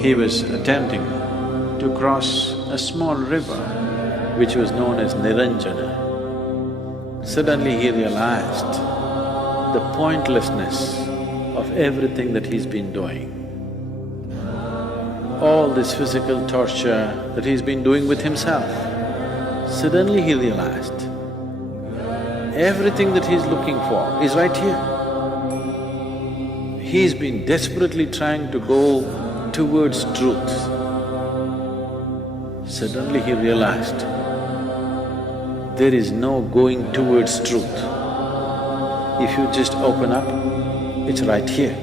He was attempting to cross a small river which was known as Niranjana. Suddenly he realized the pointlessness of everything that he's been doing. All this physical torture that he's been doing with himself. Suddenly he realized everything that he's looking for is right here. He's been desperately trying to go towards truth. Suddenly he realized there is no going towards truth. If you just open up, it's right here.